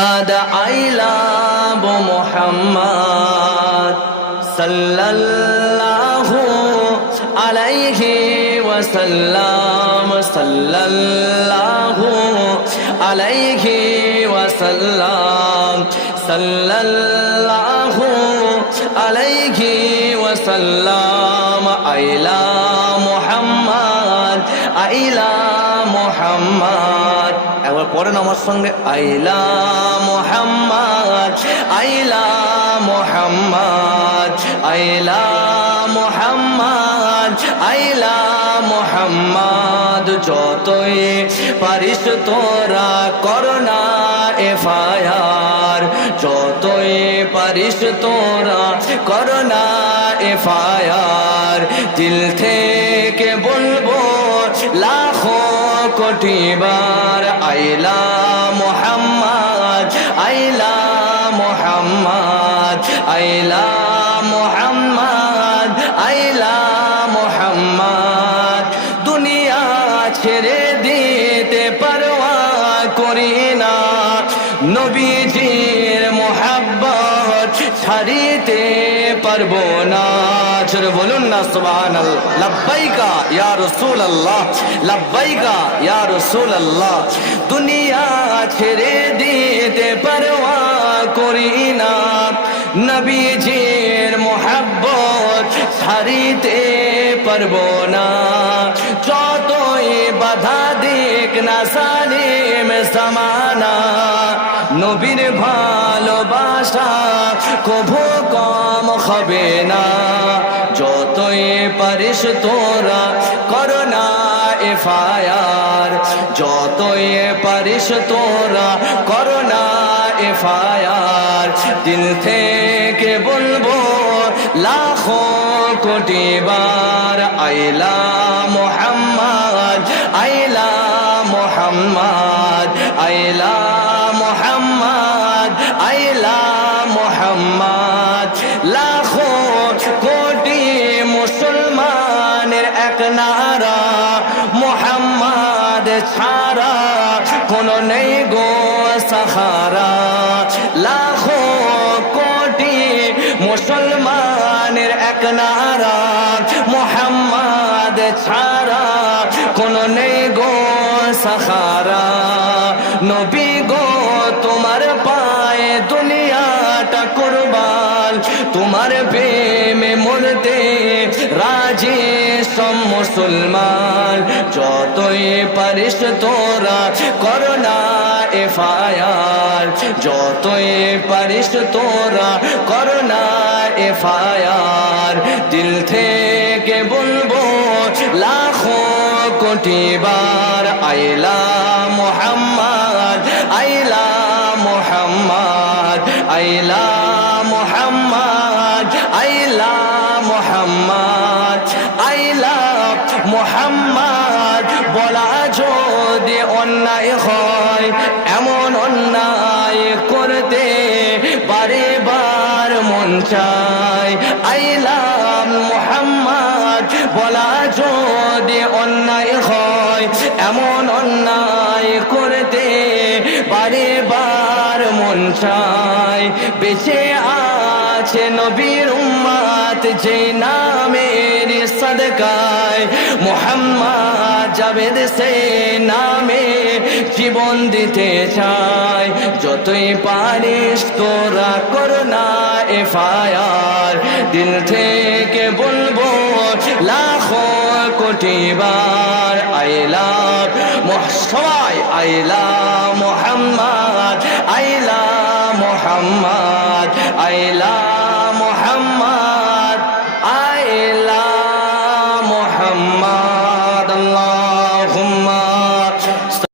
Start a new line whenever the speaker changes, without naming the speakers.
محمد I love محمد صلى الله عليه وسلم صلى الله عليه وسلم صلى الله عليه وسلم I love محمد I love محمد. একবার পড়েন আমার সঙ্গে। আইলা মোহাম্মদ আইলা মোহাম্মদ আইলা মোহাম্মদ আইলা মোহাম্মদ। যতই পারিস তোরা করোনা এফআইআর যতই পারিস তোরা করোনা এফআইআর দিল থেকে বলব লাখো কোটি বার আইলা মোহাম্মদ আইলা মোহাম্মদ আইলা মোহাম্মদ আইলা মোহাম্মদ। দুনিয়া ছেড়ে দিতে পারোয়া করি না। নবীজির মোহাব্বত ছাড়িতে পারব না। ছেড়ে বলুন না সুবহান লাব্বাইকা ইয়া রসুল আল্লাহ লাব্বাইকা ইয়া রসুল আল্লাহ দুনিয়া ছেড়ে দিতে পারওয়া করি না। নবীজির মোহাব্বত ছাড়িতে পারব না। যতই বাধা দিক না সালিম সামানা নবীর ভালোবাসা কভু কম হবে না। যতই পারিস তোরা করোনা এফআইআর। যতই পারিস তোরা করোনা এফআইআর। দিল থেকে বলব লাখো কোটি বার, আইলা মোহাম্মদ আইলা মোহাম্মদ, আইলা এক নারা, মোহাম্মদ ছাড়া কোনো নেই গো সাহারা। লাখো কোটি মুসলমানের এক নারা, মোহাম্মদ ছাড়া কোনো নেই গো সাহারা। নবী গো তোমার প্রেমে মরতে রাজি সব মুসলমান। যতই পারিস তোরা করোনা এফআইআর। যতই পারিস তোরা করোনা এফআইআর। দিল থেকে বলব, লাখো কোটি বার, আইলা মোহাম্মদ আইলা মোহাম্মদ, আইলা মোহাম্মদ বলা যদি অন্যায় হয়, এমন অন্যায় করতে বারে বার মন চায়। আইলাম মোহাম্মদ বলা যদি অন্যায় হয়, এমন অন্যায় করতে বারে বার মন চায়। বেঁচে আছে নবীর উম্মাত, যে নামের সদকায় মোহাম্মদ জাবেদ সে নামে জীবন দিতে চায়। যতই পারিস তোরা করোনা এফআইআর। দিল থেকে বলব, লাখো কোটি বার আইলা সবাই আইলা মোহাম্মদ আইলা মোহাম্মদ আইলা